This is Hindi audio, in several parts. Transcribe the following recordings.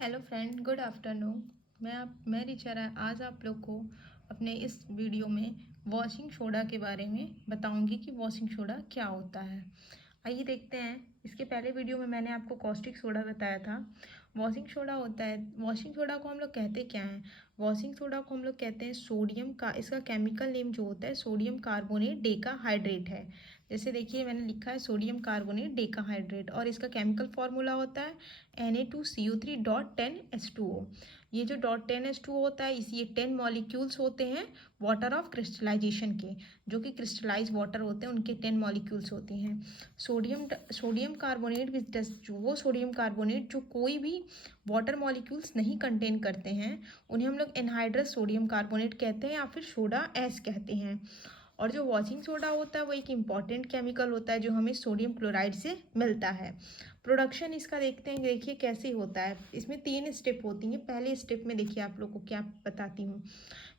Hello friend, good afternoon. मैं रिचा राय आज आप लोग को अपने इस वीडियो में वॉशिंग सोडा के बारे में बताऊंगी कि वॉशिंग सोडा क्या होता है। आइए देखते हैं। इसके पहले वीडियो में मैंने आपको कॉस्टिक सोडा बताया था। वॉशिंग सोडा होता है, वॉशिंग सोडा को हम लोग कहते क्या हैं? वॉशिंग सोडा को हम लोग कहते हैं सोडियम का, इसका केमिकल नेम जो होता है सोडियम कार्बोनेट डेकाहाइड्रेट है। जैसे देखिए मैंने लिखा है सोडियम कार्बोनेट डेकाहाइड्रेट और इसका केमिकल फॉर्मूला होता है Na2CO3.10H2O। ये जो .10H2O होता है इसी ये 10 मॉलिक्यूल्स होते हैं वाटर ऑफ क्रिस्टलाइजेशन के, जो कि क्रिस्टलाइज वाटर होते हैं उनके 10 मॉलिक्यूल्स होती हैं। सोडियम कार्बोनेट विच डज, वो सोडियम कार्बोनेट जो कोई भी वाटर मॉलिक्यूल्स नहीं कंटेन करते हैं उन्हें हम लोग एनहाइड्रस सोडियम कार्बोनेट कहते हैं या फिर सोडा ऐश कहते हैं। और जो वॉशिंग सोडा होता है वो एक इम्पॉर्टेंट केमिकल होता है जो हमें सोडियम क्लोराइड से मिलता है। प्रोडक्शन इसका देखते हैं, देखिए कैसे होता है। इसमें 3 स्टेप होती हैं। पहले स्टेप में देखिए आप लोग को क्या बताती हूँ।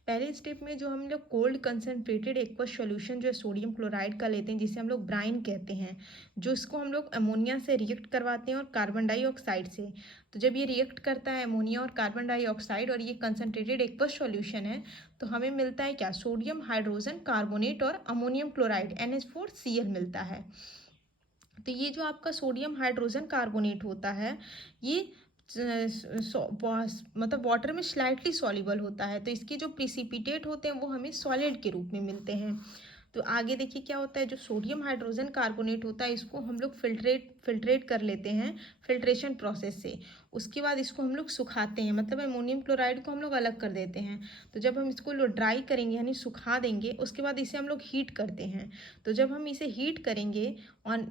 पहले स्टेप में जो हम लोग कोल्ड कंसनट्रेटेड एक्वस सॉल्यूशन जो है सोडियम क्लोराइड का लेते हैं, जिसे हम लोग ब्राइन कहते हैं, जो इसको हम लोग अमोनिया से रिएक्ट करवाते हैं और कार्बन डाइऑक्साइड से। तो जब ये रिएक्ट करता है अमोनिया और कार्बन डाइऑक्साइड और ये कंसनट्रेटेड एक्वस सॉल्यूशन है, तो हमें मिलता है क्या? सोडियम हाइड्रोजन कार्बोनेट और अमोनियम क्लोराइड NH4Cl मिलता है। तो ये जो आपका सोडियम हाइड्रोजन कार्बोनेट होता है ये मतलब वाटर में स्लाइटली सॉल्युबल होता है, तो इसके जो प्रिसिपिटेट होते हैं वो हमें सॉलिड के रूप में मिलते हैं। तो आगे देखिए क्या होता है, जो सोडियम हाइड्रोजन कार्बोनेट होता है इसको हम लोग फिल्ट्रेट कर लेते हैं फिल्ट्रेशन प्रोसेस से। उसके बाद इसको हम लोग सुखाते हैं, मतलब अमोनियम क्लोराइड को हम लोग अलग कर देते हैं। तो जब हम इसको ड्राई करेंगे यानी सुखा देंगे उसके बाद इसे हम लोग हीट करते हैं। तो जब हम इसे हीट करेंगे और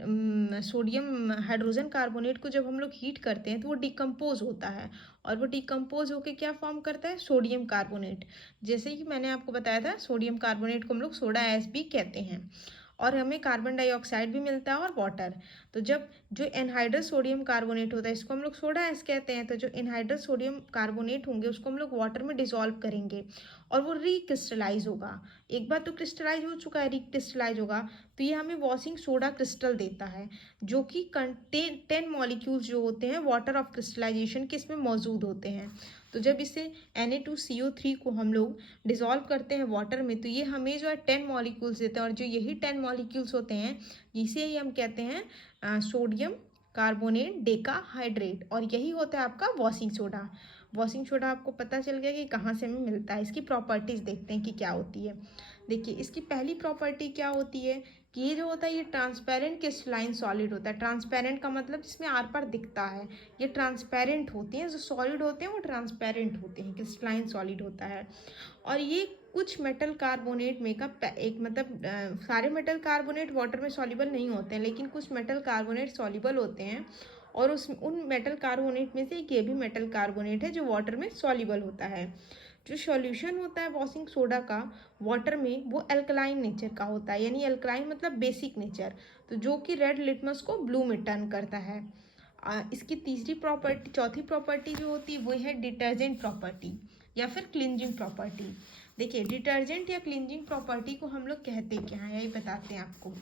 सोडियम हाइड्रोजन कार्बोनेट को जब हम लोग हीट करते हैं तो वो डिकम्पोज होता है और वो डिकम्पोज होकर क्या फॉर्म करता है? Sodium carbonate. जैसे कि मैंने आपको बताया था सोडियम कार्बोनेट को हम लोग सोडा ऐश भी कहते हैं और हमें कार्बन डाइऑक्साइड भी मिलता है और वाटर। तो जब जो एनहाइड्रस सोडियम कार्बोनेट होता है इसको हम लोग सोडा ऐश कहते हैं, तो जो एनहाइड्रस सोडियम कार्बोनेट होंगे उसको हम लोग वाटर में डिसॉल्व करेंगे और वो रिक्रिस्टलाइज होगा। एक बार तो क्रिस्टलाइज हो चुका है, रिक्रिस्टलाइज होगा, तो ये हमें वॉशिंग सोडा क्रिस्टल देता है, जो कि कंटेन 10 मॉलिक्यूल्स जो होते हैं वाटर ऑफ क्रिस्टलाइजेशन के इसमें मौजूद होते हैं। तो जब इसे Na2CO3 को हम लोग डिसॉल्व करते हैं वाटर में तो ये हमें जो है 10 मॉलिक्यूल्स देते हैं और जो यही 10 मॉलिक्यूल्स होते हैं इसे ही हम कहते हैं सोडियम कार्बोनेट डेकाहाइड्रेट, और यही होता है आपका वॉशिंग सोडा। वॉशिंग सोडा आपको पता चल गया कि कहाँ से हमें मिलता है। इसकी प्रॉपर्टीज़ देखते हैं कि क्या होती है। देखिए इसकी पहली प्रॉपर्टी क्या होती है कि ये जो होता है ये ट्रांसपेरेंट क्रिस्टलाइन सॉलिड होता है। ट्रांसपेरेंट का मतलब जिसमें आर पार दिखता है, ये ट्रांसपेरेंट होती हैं। जो सॉलिड होते हैं वो ट्रांसपेरेंट होते हैं, क्रिस्टलाइन सॉलिड होता है। और ये कुछ मेटल कार्बोनेट में का एक मतलब सारे मेटल कार्बोनेट वाटर में सॉल्युबल नहीं होते हैं, लेकिन कुछ मेटल कार्बोनेट सॉल्युबल होते हैं और उन मेटल कार्बोनेट में से एक ये भी मेटल कार्बोनेट है जो वाटर में सॉल्युबल होता है। जो सॉल्यूशन होता है वॉशिंग सोडा का वाटर में वो अल्कलाइन नेचर का होता है, यानी अल्कलाइन मतलब बेसिक नेचर, तो जो कि रेड लिटमस को ब्लू में टर्न करता है। इसकी तीसरी प्रॉपर्टी, चौथी प्रॉपर्टी जो होती है वो है डिटर्जेंट प्रॉपर्टी या फिर क्लिंजिंग प्रॉपर्टी। देखिए डिटर्जेंट या क्लिंजिंग प्रॉपर्टी को हम लोग कहते क्या हैं यही बताते हैं आपको।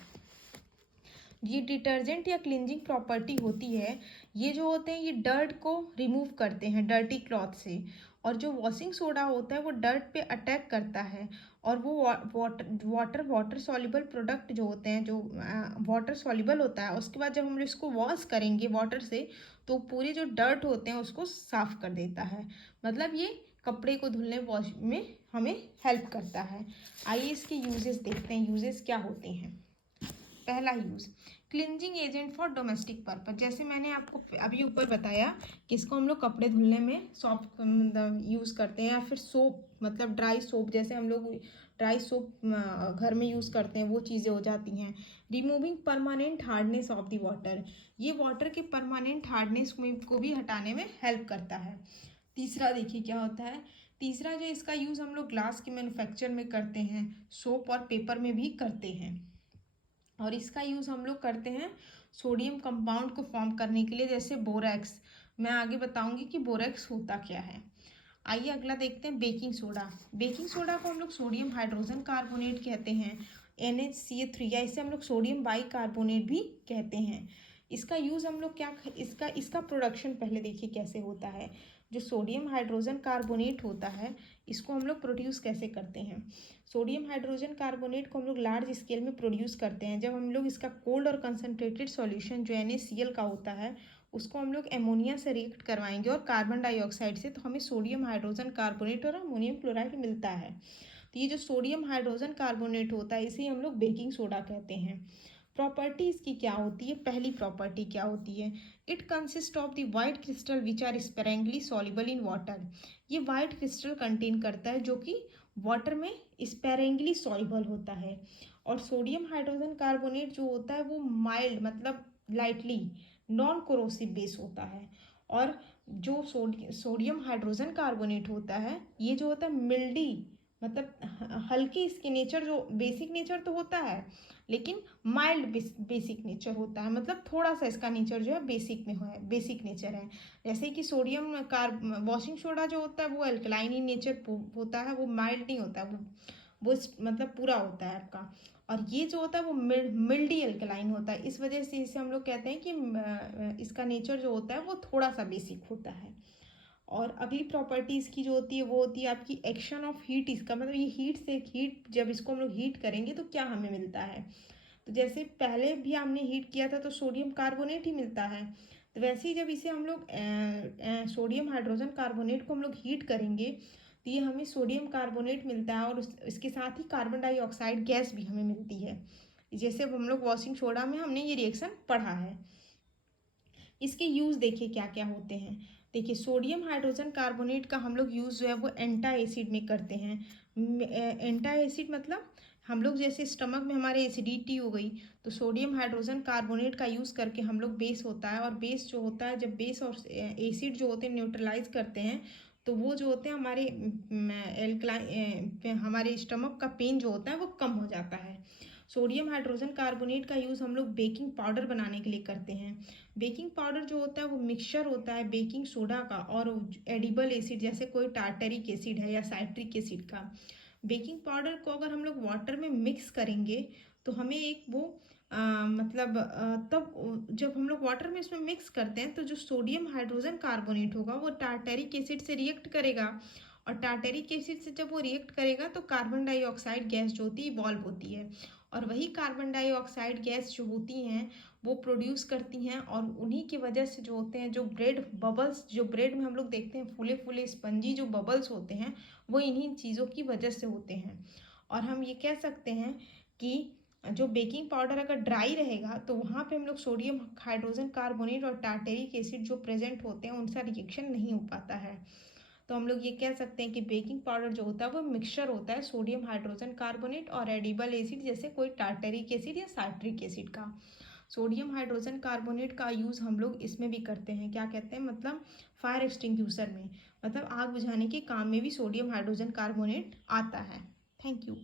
ये डिटर्जेंट या क्लिंजिंग प्रॉपर्टी होती है, ये जो होते हैं ये डर्ट को रिमूव करते हैं डर्टी क्लॉथ से, और जो वॉशिंग सोडा होता है वो डर्ट पे अटैक करता है और वो वाटर सॉल्युबल प्रोडक्ट जो होते हैं, जो वाटर सॉल्युबल होता है, उसके बाद जब हम इसको वॉश करेंगे वाटर से तो पूरे जो डर्ट होते हैं उसको साफ कर देता है। मतलब ये कपड़े को धुलने वॉश में हमें हेल्प करता है। आइए इसके यूजेस देखते हैं, यूजेस क्या होते हैं। पहला use cleansing agent for domestic purpose. जैसे मैंने आपको अभी ऊपर बताया कि इसको हम लोग कपड़े धुलने में सॉफ्ट मतलब यूज़ करते हैं, या फिर सोप मतलब ड्राई सोप, जैसे हम लोग ड्राई सोप घर में यूज़ करते हैं वो चीज़ें हो जाती हैं। Removing permanent hardness of the water, ये वाटर के परमानेंट हार्डनेस को भी हटाने में हेल्प करता है। तीसरा देखिए क्या होता है, तीसरा जो इसका यूज़ हम लोग ग्लास के मैन्युफैक्चर में करते हैं, सोप और पेपर में भी करते हैं। और इसका यूज़ हम लोग करते हैं सोडियम कंपाउंड को फॉर्म करने के लिए, जैसे बोरेक्स। मैं आगे बताऊंगी कि बोरेक्स होता क्या है। आइए अगला देखते हैं बेकिंग सोडा। बेकिंग सोडा को हम लोग सोडियम हाइड्रोजन कार्बोनेट कहते हैं NaCl3, या इसे हम लोग सोडियम बाई कार्बोनेट भी कहते हैं। इसका यूज़ हम लोग क्या इसका प्रोडक्शन पहले देखिए कैसे होता है। जो सोडियम हाइड्रोजन कार्बोनेट होता है इसको हम लोग प्रोड्यूस कैसे करते हैं। सोडियम हाइड्रोजन कार्बोनेट को हम लोग लार्ज स्केल में प्रोड्यूस करते हैं जब हम लोग इसका कोल्ड और कंसनट्रेटेड सॉल्यूशन जो NaCl का होता है उसको हम लोग एमोनिया से रिएक्ट करवाएंगे और कार्बन डाइऑक्साइड से, तो हमें सोडियम हाइड्रोजन कार्बोनेट और अमोनियम क्लोराइड मिलता है। तो ये जो सोडियम हाइड्रोजन कार्बोनेट होता है इसे हम लोग बेकिंग सोडा कहते हैं। प्रॉपर्टी इसकी क्या होती है, पहली प्रॉपर्टी क्या होती है, it consist of the white crystal which are sparingly soluble in water. ये वाइट क्रिस्टल कंटेन करता है जो कि वाटर में स्पेरेंगली सॉल्युबल होता है। और सोडियम हाइड्रोजन कार्बोनेट जो होता है वो माइल्ड मतलब लाइटली नॉन कोरोसिव बेस होता है। और जो सोडियम हाइड्रोजन कार्बोनेट होता है ये जो होता है मिल्डी मतलब हल्की, इसके नेचर जो बेसिक नेचर तो होता है लेकिन माइल्ड बेसिक नेचर होता है, मतलब थोड़ा सा इसका नेचर जो है बेसिक में है, बेसिक नेचर है। जैसे कि सोडियम वॉशिंग सोडा जो होता है वो अल्कलाइन इन नेचर होता है, वो माइल्ड नहीं होता है, वो मतलब पूरा होता है आपका। और ये जो होता है वो मिल्डी अल्कलाइन होता है, इस वजह से इसे हम लोग कहते हैं कि इसका नेचर जो होता है वो थोड़ा सा बेसिक होता है। और अगली प्रॉपर्टी इसकी जो होती है वो होती है आपकी एक्शन ऑफ हीट। इसका मतलब ये हीट जब इसको हम लोग हीट करेंगे तो क्या हमें मिलता है। तो जैसे पहले भी हमने हीट किया था तो सोडियम कार्बोनेट ही मिलता है, तो वैसे ही जब इसे हम लोग सोडियम हाइड्रोजन कार्बोनेट को हम लोग हीट करेंगे तो ये हमें सोडियम कार्बोनेट मिलता है और इसके साथ ही कार्बन डाइऑक्साइड गैस भी हमें मिलती है। जैसे हम लोग वॉशिंग सोडा में हमने ये रिएक्शन पढ़ा है। इसके यूज़ देखिए क्या क्या होते हैं। देखिए सोडियम हाइड्रोजन कार्बोनेट का हम लोग यूज़ जो है वो एंटा एसिड में करते हैं। एंटा एसिड मतलब हम लोग जैसे स्टमक में हमारे एसिडिटी हो गई तो सोडियम हाइड्रोजन कार्बोनेट का यूज़ करके हम लोग बेस होता है, और बेस जो होता है जब बेस और एसिड जो होते हैं न्यूट्रलाइज करते हैं तो वो जो होते हैं हमारे हमारे स्टमक का पेन जो होता है वो कम हो जाता है। सोडियम हाइड्रोजन कार्बोनेट का यूज़ हम लोग बेकिंग पाउडर बनाने के लिए करते हैं। बेकिंग पाउडर जो होता है वो मिक्सचर होता है बेकिंग सोडा का और एडिबल एसिड जैसे कोई टार्टरिक एसिड है या साइट्रिक एसिड का। बेकिंग पाउडर को अगर हम लोग वाटर में मिक्स करेंगे तो हमें एक वो तब जब हम लोग वाटर में इसमें मिक्स करते हैं तो जो सोडियम हाइड्रोजन कार्बोनेट होगा वो टार्टरिक एसिड से रिएक्ट करेगा, और टार्टरिक एसिड से जब वो रिएक्ट करेगा तो कार्बन डाइऑक्साइड गैस जो होती है इवॉल्व होती है, और वही कार्बन डाइऑक्साइड गैस जो होती हैं वो प्रोड्यूस करती हैं, और उन्हीं की वजह से जो होते हैं जो ब्रेड बबल्स, जो ब्रेड में हम लोग देखते हैं फूले फूले स्पंजी जो बबल्स होते हैं वो इन्हीं चीज़ों की वजह से होते हैं। और हम ये कह सकते हैं कि जो बेकिंग पाउडर अगर ड्राई रहेगा तो वहाँ पे हम लोग सोडियम हाइड्रोजन कार्बोनेट और टार्टेरिक एसिड जो प्रेजेंट होते हैं उनसे रिएक्शन नहीं हो पाता है। तो हम लोग ये कह सकते हैं कि बेकिंग पाउडर जो होता है वो मिक्सचर होता है सोडियम हाइड्रोजन कार्बोनेट और एडिबल एसिड जैसे कोई टार्टेरिक एसिड या साइट्रिक एसिड का। सोडियम हाइड्रोजन कार्बोनेट का यूज़ हम लोग इसमें भी करते हैं, क्या कहते हैं मतलब फायर एक्सटिंग्यूशर में, मतलब आग बुझाने के काम में भी सोडियम हाइड्रोजन कार्बोनेट आता है। Thank you.